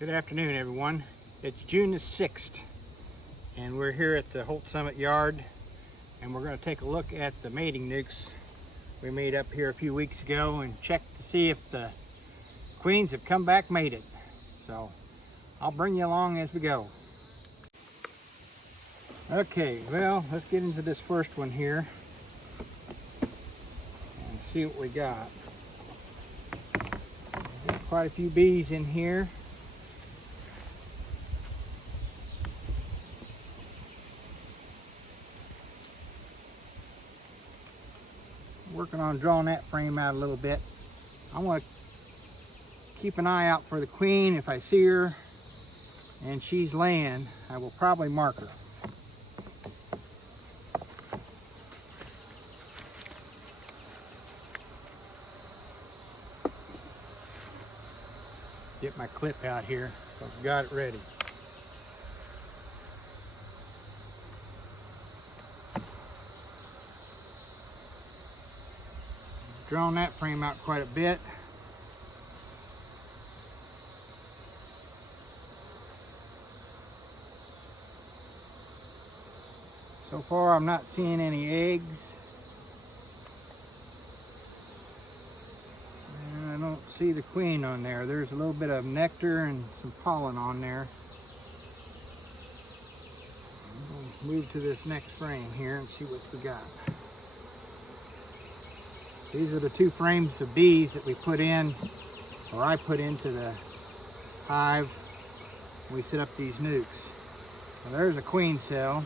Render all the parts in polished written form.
Good afternoon, everyone. It's June the 6th, and we're here at the Holt Summit Yard, and we're going to take a look at the mating nucs we made up here a few weeks ago and check to see if the queens have come back mated. So I'll bring you along as we go. Okay, well, let's get into this first one here and see what we got. Got quite a few bees in here. Working on drawing that frame out a little bit. I want to keep an eye out for the queen. If I see her and she's laying, I will probably mark her. Get my clip out here, so I've got it ready. Drawn that frame out quite a bit. So far I'm not seeing any eggs. And I don't see the queen on there. There's a little bit of nectar and some pollen on there. We'll move to this next frame here and see what we got. These are the two frames of bees that we put in, or I put into the hive when we set up these nucs. So there's a queen cell.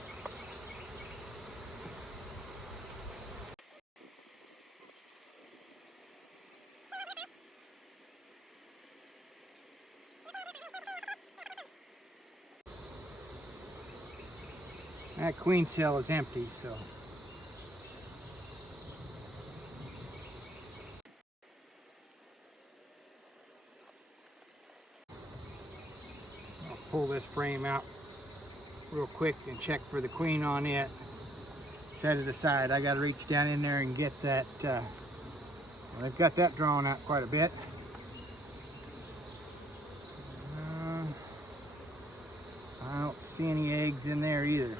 That queen cell is empty, so. Pull this frame out real quick and check for the queen on it. Set it aside. I got to reach down in there and get that. Well, they've got that drawn out quite a bit. I don't see any eggs in there either.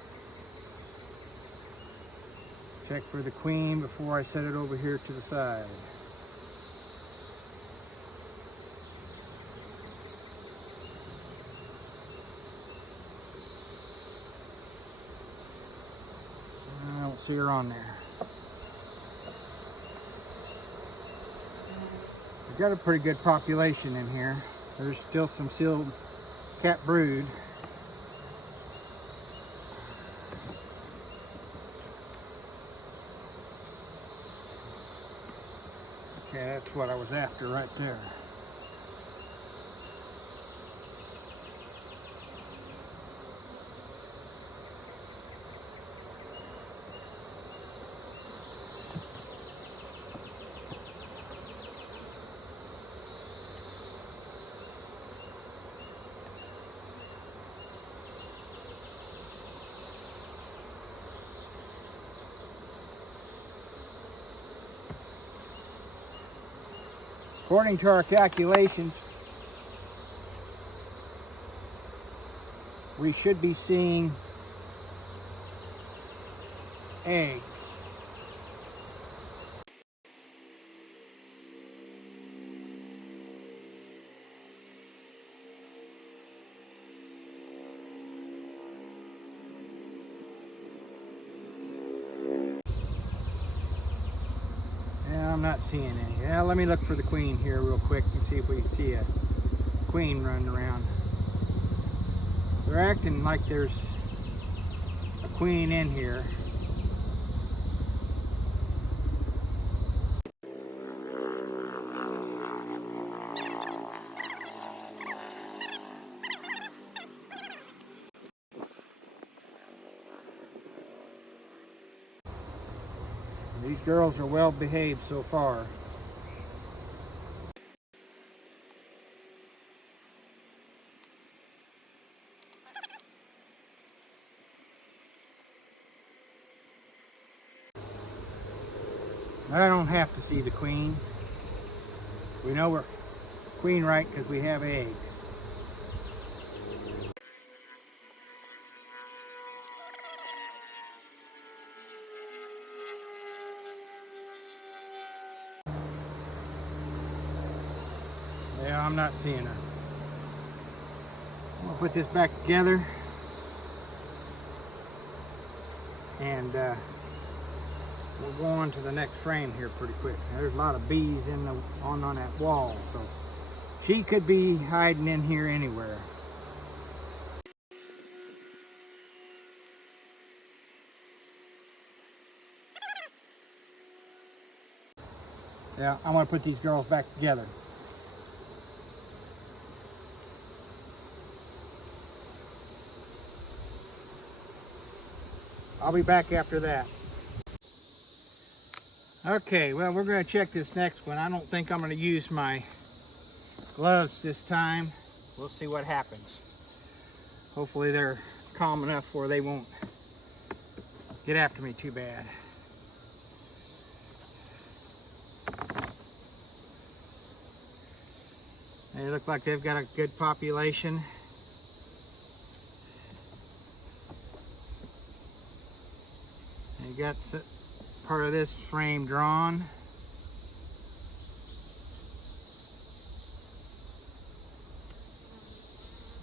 Check for the queen before I set it over here to the side. I don't see her on there. We've got a pretty good population in here. There's still some sealed cat brood. Okay, that's what I was after right there. According to our calculations, we should be seeing eggs. I'm not seeing any. Yeah, let me look for the queen here real quick and see if we can see a queen running around. They're acting like there's a queen in here. These girls are well behaved so far. I don't have to see the queen. We know we're queen right because we have eggs. not seeing her. I'm gonna put this back together, and we'll go on to the next frame here pretty quick. There's a lot of bees in the on that wall, so she could be hiding in here anywhere. Yeah, I'm gonna put these girls back together. I'll be back after that. Okay, well, we're going to check this next one. I don't think I'm going to use my gloves this time. We'll see what happens. Hopefully they're calm enough where they won't get after me too bad. They look like they've got a good population. They got part of this frame drawn.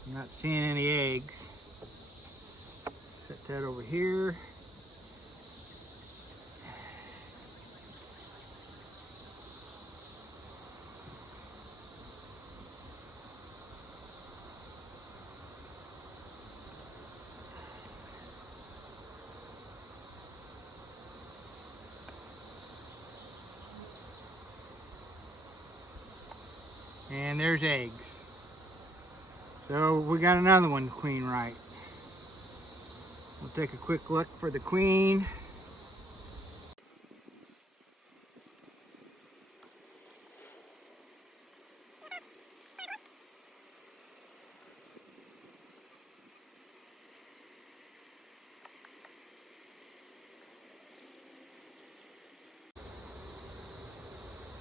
I'm not seeing any eggs. Set that over here. And there's eggs. So we got another one, queen right. We'll take a quick look for the queen.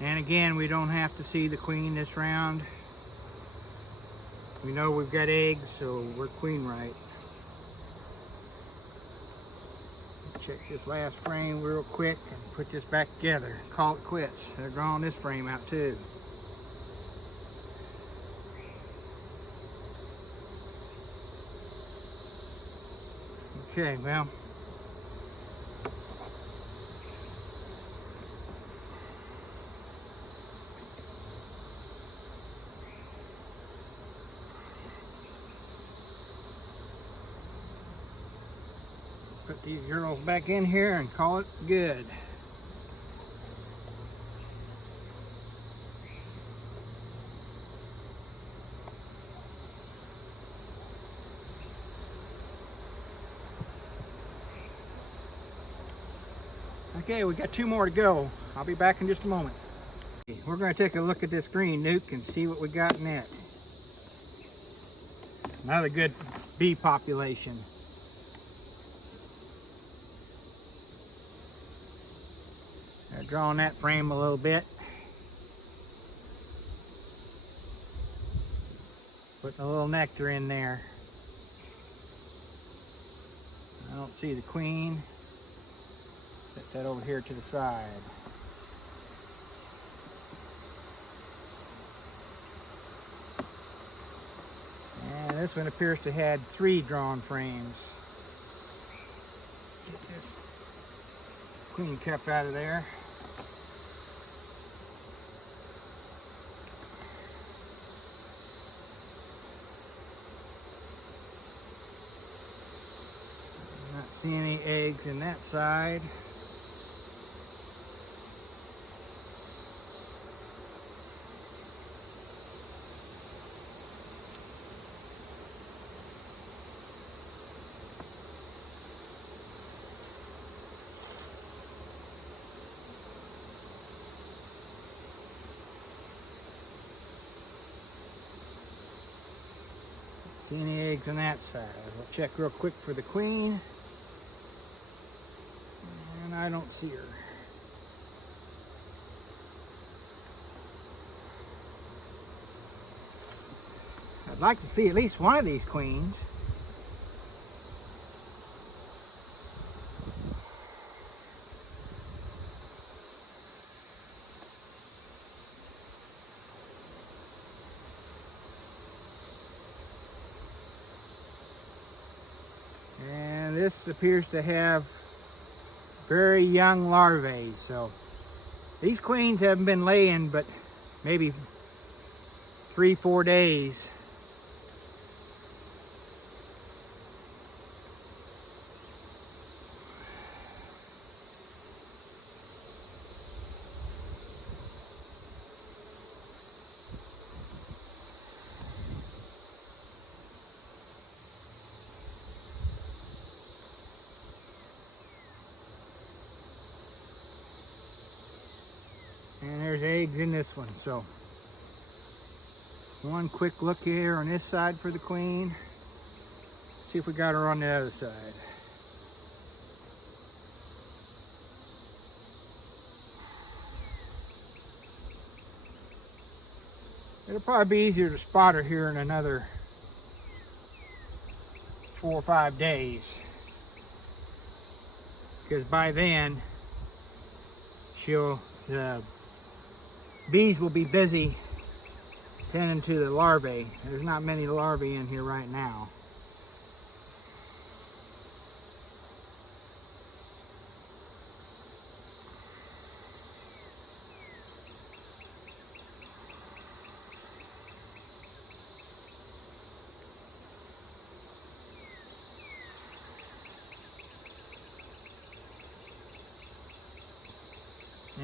And again, we don't have to see the queen this round. We know we've got eggs, so we're queen right. Check this last frame real quick and put this back together. Call it quits. They're drawing this frame out too. Okay, well. Put these girls back in here and call it good. Okay, we got 2 more to go. I'll be back in just a moment. We're going to take a look at this green nuke and see what we got in it. Another good bee population. They're drawing that frame a little bit. Putting a little nectar in there. I don't see the queen. Set that over here to the side. And this one appears to have 3 drawn frames. Get this queen kept out of there. Not seeing any eggs in that side. See any eggs on that side. We'll check real quick for the queen. And I don't see her. I'd like to see at least one of these queens. And this appears to have very young larvae. So these queens haven't been laying but maybe 3-4 days. And there's eggs in this one. So one quick look here on this side for the queen. See if we got her on the other side. It'll probably be easier to spot her here in another 4 or 5 days. Because by then, the bees will be busy tending to the larvae. There's not many larvae in here right now.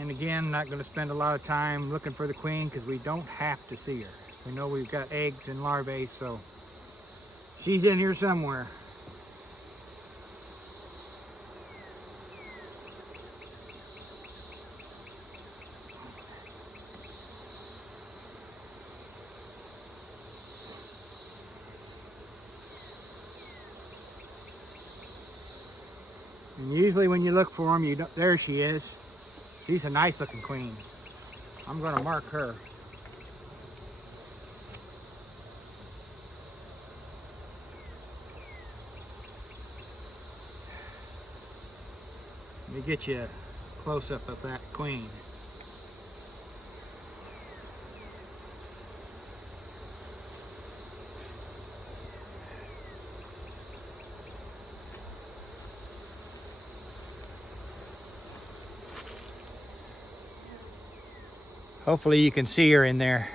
And again, not going to spend a lot of time looking for the queen because we don't have to see her. We know we've got eggs and larvae, so she's in here somewhere. And usually when you look for them, there she is. She's a nice looking queen. I'm going to mark her. Let me get you a close-up of that queen. Hopefully you can see her in there.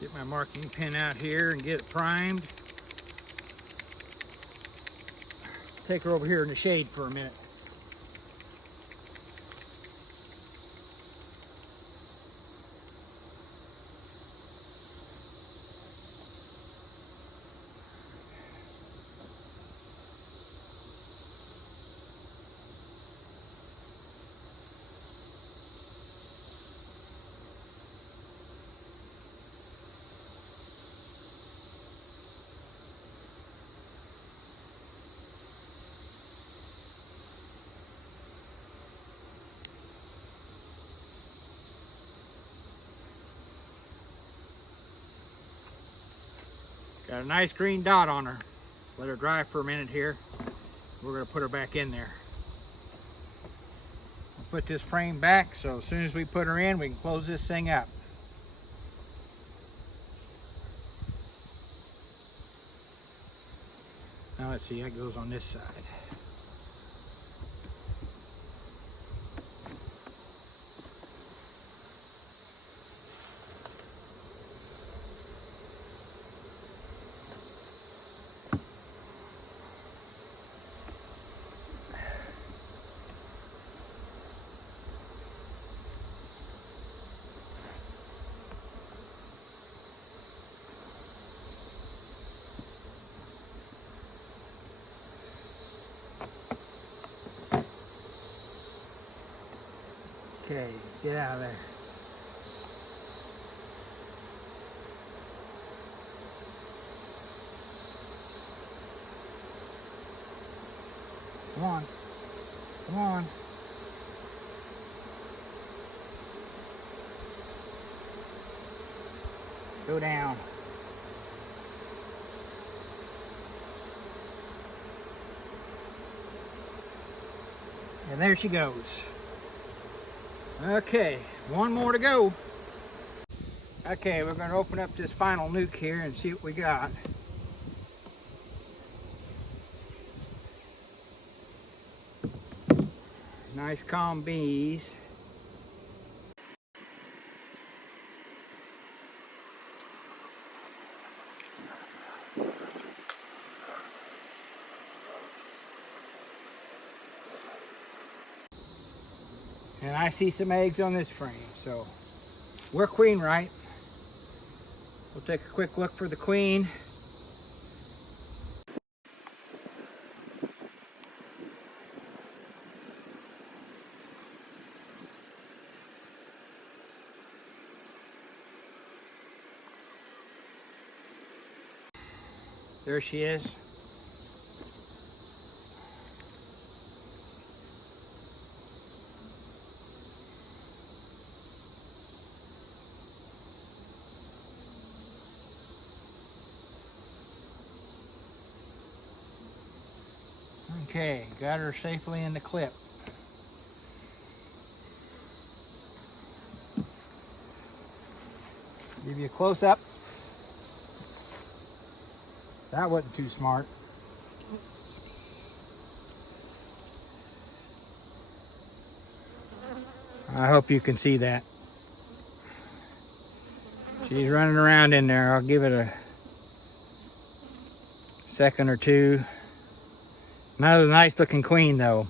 Get my marking pen out here and get it primed. Take her over here in the shade for a minute. Got a nice green dot on her. Let her dry for a minute here. We're going to put her back in there. I'll put this frame back so as soon as we put her in, we can close this thing up. Now let's see, that goes on this side. Okay, get out of there. Come on. Come on. Go down. And there she goes. Okay, one more to go. Okay, we're going to open up this final nuke here and see what we got. Nice calm bees. And I see some eggs on this frame, so we're queen right. We'll take a quick look for the queen. There she is. Okay, got her safely in the clip. Give you a close up. That wasn't too smart. I hope you can see that. She's running around in there. I'll give it a second or two. Another nice looking queen though.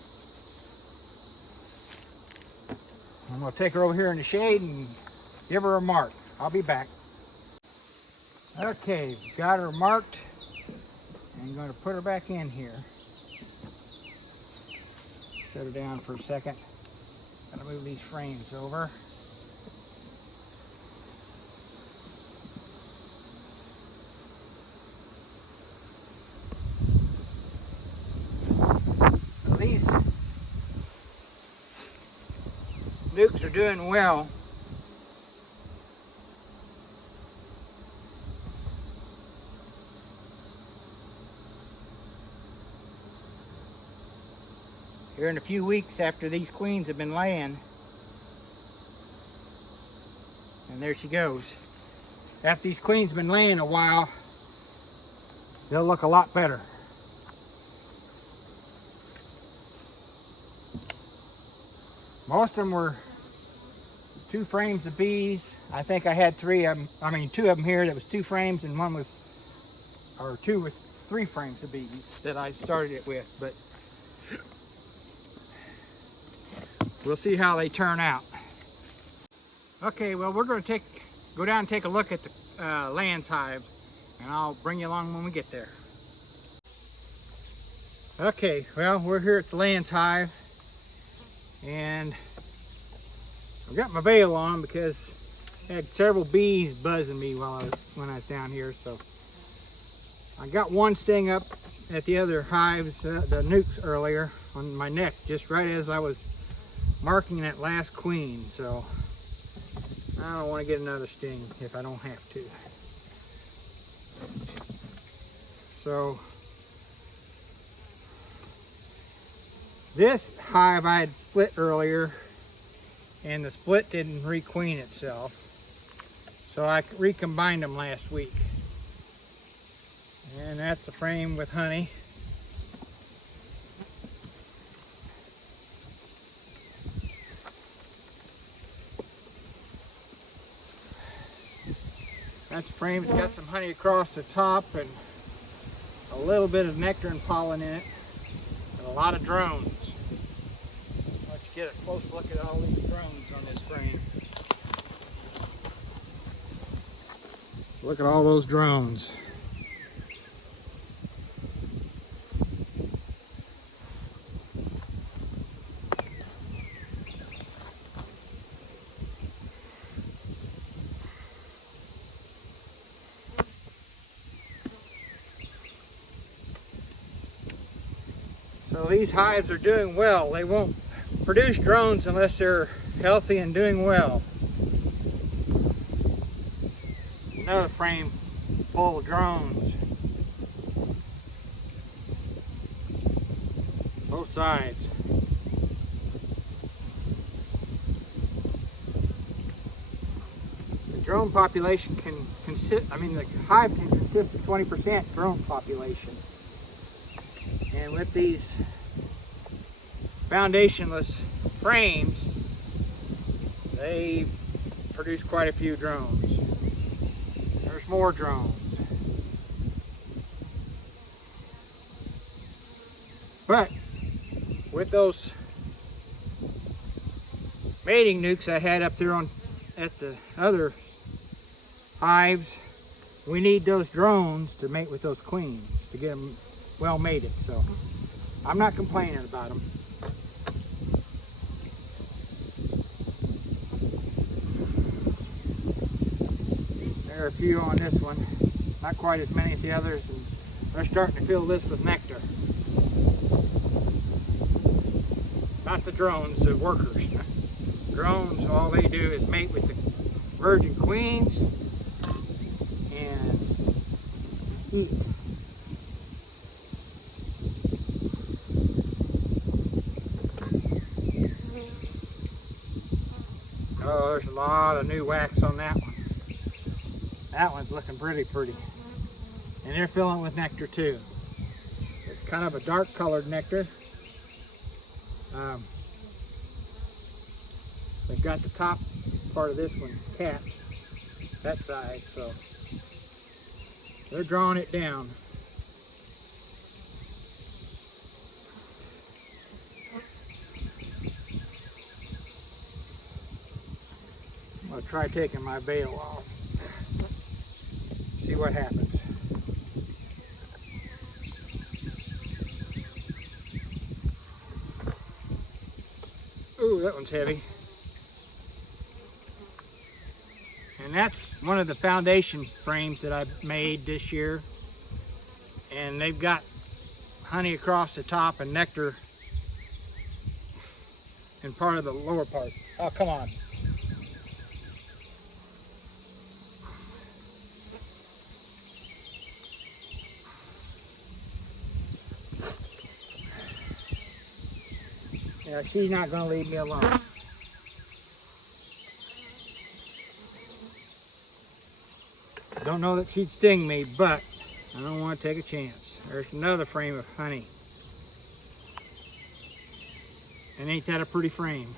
I'm gonna take her over here in the shade and give her a mark. I'll be back. Okay, got her marked. I'm gonna put her back in here. Set her down for a second. Gonna move these frames over. Well, these nukes are doing well. Here in a few weeks after these queens have been laying. And there she goes. After these queens have been laying a while, they'll look a lot better. Most of them were 2 frames of bees. I think I had 2 of them here that was 2 frames, and one was, or 2 with 3 frames of bees that I started it with, but we'll see how they turn out. Okay, well, we're going to go down and take a look at the Layens hive, and I'll bring you along when we get there. Okay, well, we're here at the Layens hive, and I've got my veil on because I had several bees buzzing me when I was down here. So I got one sting up at the other hives, the nukes earlier, on my neck, just right as I was marking that last queen. So I don't want to get another sting if I don't have to. So this hive I had split earlier, and the split didn't requeen itself, so I recombined them last week. And that's the frame with honey. That's the frame that's got some honey across the top and a little bit of nectar and pollen in it, and a lot of drones. Let's get a close look at all these drones on this frame. Look at all those drones. So these hives are doing well. They won't produce drones unless they're healthy and doing well. Another frame full of drones. Both sides. The drone population can consist, the hive can consist of 20% drone population. And with these foundationless frames, they produce quite a few drones. There's more drones. But with those mating nukes I had up there at the other hives, we need those drones to mate with those queens to get them well mated. So I'm not complaining about them. There are a few on this one, not quite as many as the others, and they're starting to fill this with nectar. Not the drones, the workers. Drones, all they do is mate with the virgin queens and eat. Oh, there's a lot of new wax on that one. That one's looking pretty. And they're filling with nectar too. It's kind of a dark colored nectar. They've got the top part of this one capped, that side, so they're drawing it down. I'm going to try taking my veil off, see what happens. Ooh, that one's heavy. And that's one of the foundation frames that I made this year. And they've got honey across the top and nectar in part of the lower part. Oh, come on. Yeah, she's not going to leave me alone. Don't know that she'd sting me, but I don't want to take a chance. There's another frame of honey. And ain't that a pretty frame?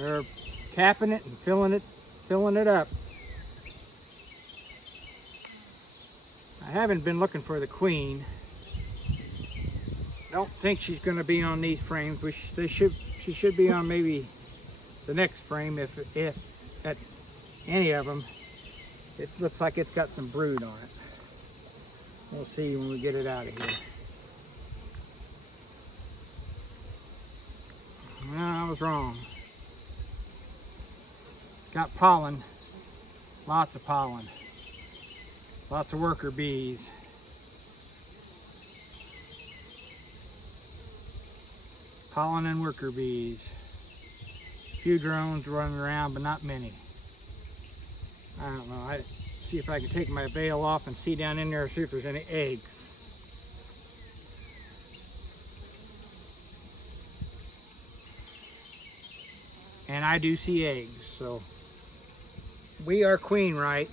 They're capping it and filling it up. I haven't been looking for the queen. Don't think she's going to be on these frames. She should be on maybe the next frame if at any of them. It looks like it's got some brood on it. We'll see when we get it out of here. No, I was wrong. Got pollen, lots of pollen, lots of worker bees. Pollen and worker bees. A few drones running around, but not many. I don't know. I see if I can take my veil off and see down in there, see if there's any eggs. And I do see eggs, so we are queen right.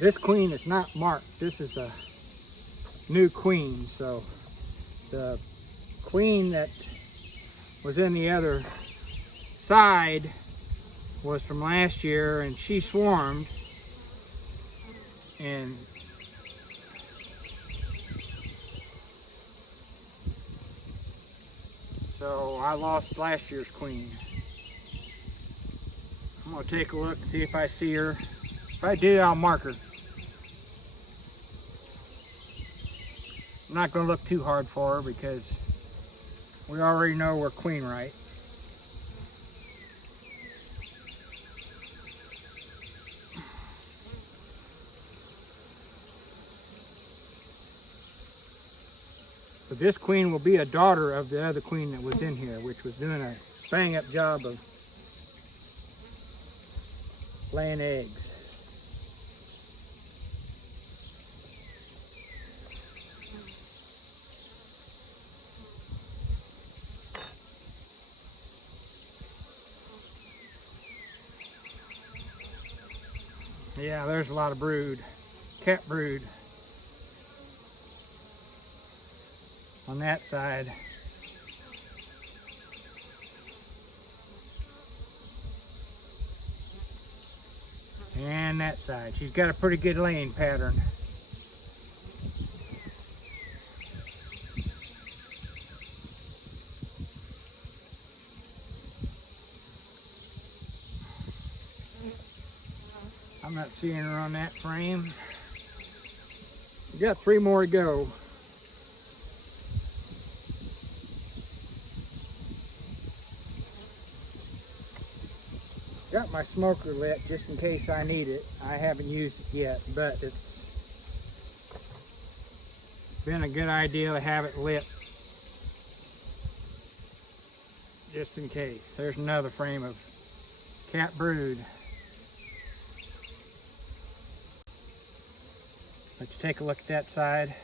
This queen is not marked. This is a new queen. So the queen that was in the other side was from last year, and she swarmed. And so I lost last year's queen. I'm going to take a look, see if I see her. If I do, I'll mark her. I'm not going to look too hard for her because we already know we're queen right. But this queen will be a daughter of the other queen that was in here, which was doing a bang-up job of laying eggs. Yeah, there's a lot of brood, cat brood on that side. And that side. She's got a pretty good laying pattern. I'm not seeing her on that frame. We got 3 more to go. Got my smoker lit just in case I need it. I haven't used it yet, but it's been a good idea to have it lit just in case. There's another frame of cat brood. Let's take a look at that side.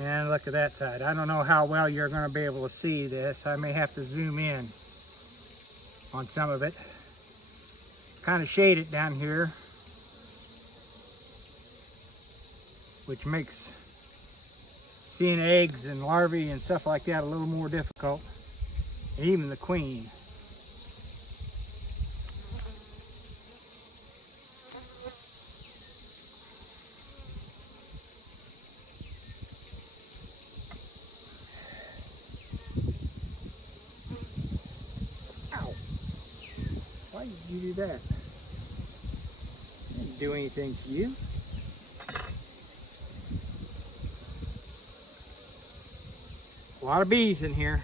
And look at that side. I don't know how well you're going to be able to see this. I may have to zoom in on some of it. Kind of shaded down here, which makes seeing eggs and larvae and stuff like that a little more difficult. And even the queen. Why did you do that? Didn't do anything to you. A lot of bees in here.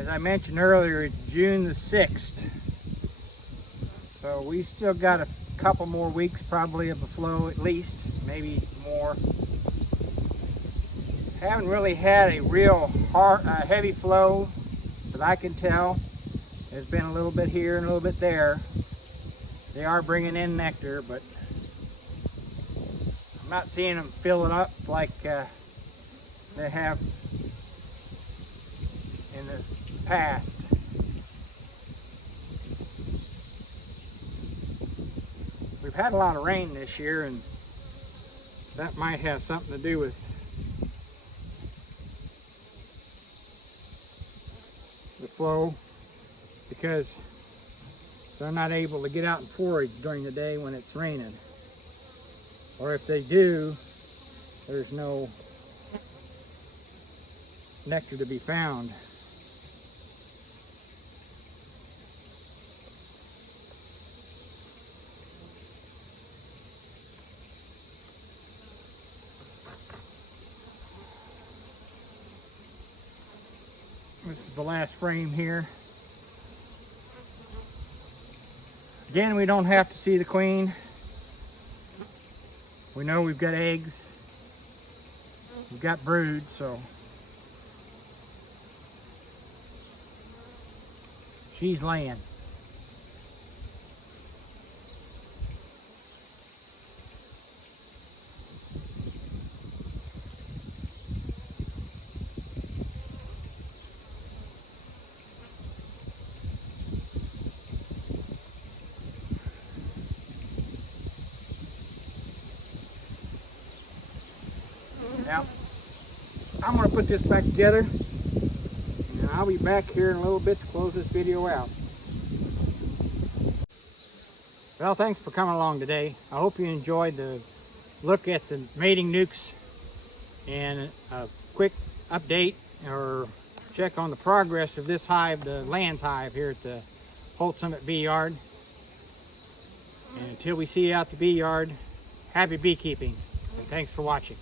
As I mentioned earlier, it's June the 6th. So we still got a couple more weeks probably of a flow at least, maybe more. Haven't really had a real heavy flow that I can tell. There's been a little bit here and a little bit there. They are bringing in nectar, but I'm not seeing them fill it up like they have in the past. We've had a lot of rain this year, and that might have something to do with the flow, because they're not able to get out and forage during the day when it's raining. Or if they do, there's no nectar to be found. This is the last frame here. Again, we don't have to see the queen. We know we've got eggs. We've got brood, so she's laying. Now, I'm going to put this back together, and I'll be back here in a little bit to close this video out. Well, thanks for coming along today. I hope you enjoyed the look at the mating nukes and a quick update or check on the progress of this hive, the Layens hive here at the Holt Summit Bee Yard. And until we see you out the bee yard, happy beekeeping, and thanks for watching.